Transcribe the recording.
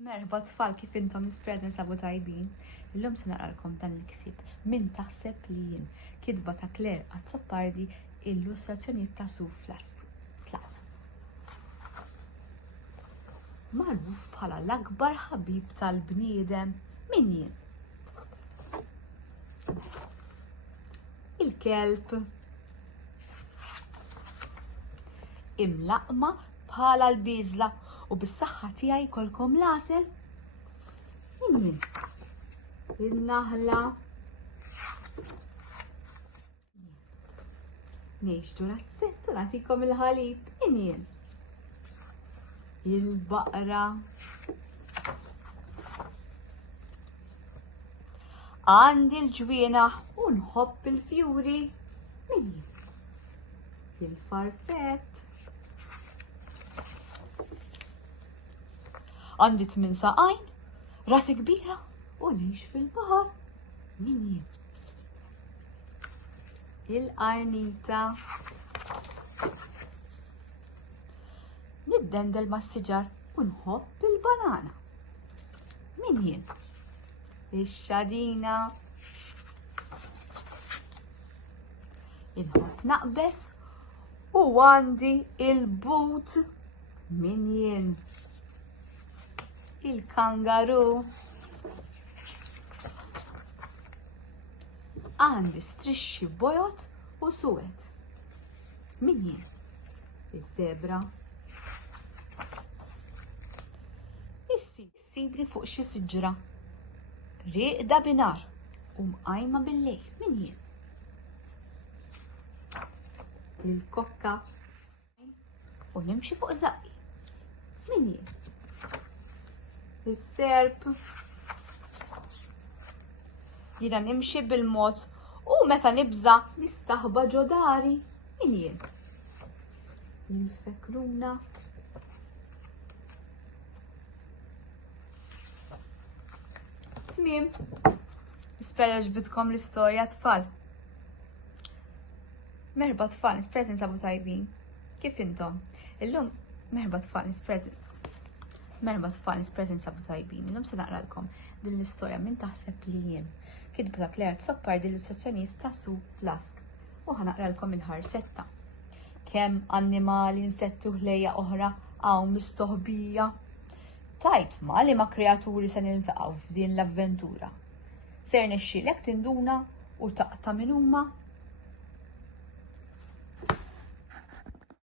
Merħba tfal, kif intom l-ispirati nsabu tajbin? Illum se naqralkom dan il-ksib Min taħseb li jien, kitba ta' Claire Azzopardi, illustrazzjonijiet ta' Sue Flack. Magħruf bħala l-akbar ħabib tal-bniedem min jien. Il-kelb imlaqma bħala l-biżla u bis-saħħa tiegħi jkollkom lasel min jien. Il-naħla ngħix durazzett u nagħtikom il-ħalib min jien. Il-baqra għandi l-ġwienaħ u nħobb il-fjuri min jien. Il-farfett għandi 8 saqajn, rasi kbira u ngħix fil-baħar min jien. Il-qarnita niddendel mas-siġar u nħobb il-banana min jien. Ix-xadina inħobb naqbes u għandi il-but min jien. Il-kangaru għandi strixxi bojot u suwed min jien. Iż-żebra issibni fuq xi siġra rieqda binar u mqajma bil-lejl min jien. Il-kokka u nimxi fuq zaqqi min jien. Is-serp jiena nimxi bil-mod u meta nibża nistaħba ġo dari min jien. Il-fekruna tmiem. Nispera ġbitkom l-istorja tfal. Merħba tfal, nispera tinsabu tajbin. Kif intom? Illum merħba tfal, nispera tinsabu tajbin. Illum se naqralkom din l-istorja Min taħseb li jien. Kitba ta' Claire Azzopardi, l-illustrazzjonijiet ta' Sue Flack. U ħanaqralkom il-ħarsetta. Kemm annimali, insetti u ħlejja oħra hawn mistoħbija. Tajt ma li ma kreaturi se niltaqgħu f'din l-avventura. Ser nexxielek tinduna u taqta' min huma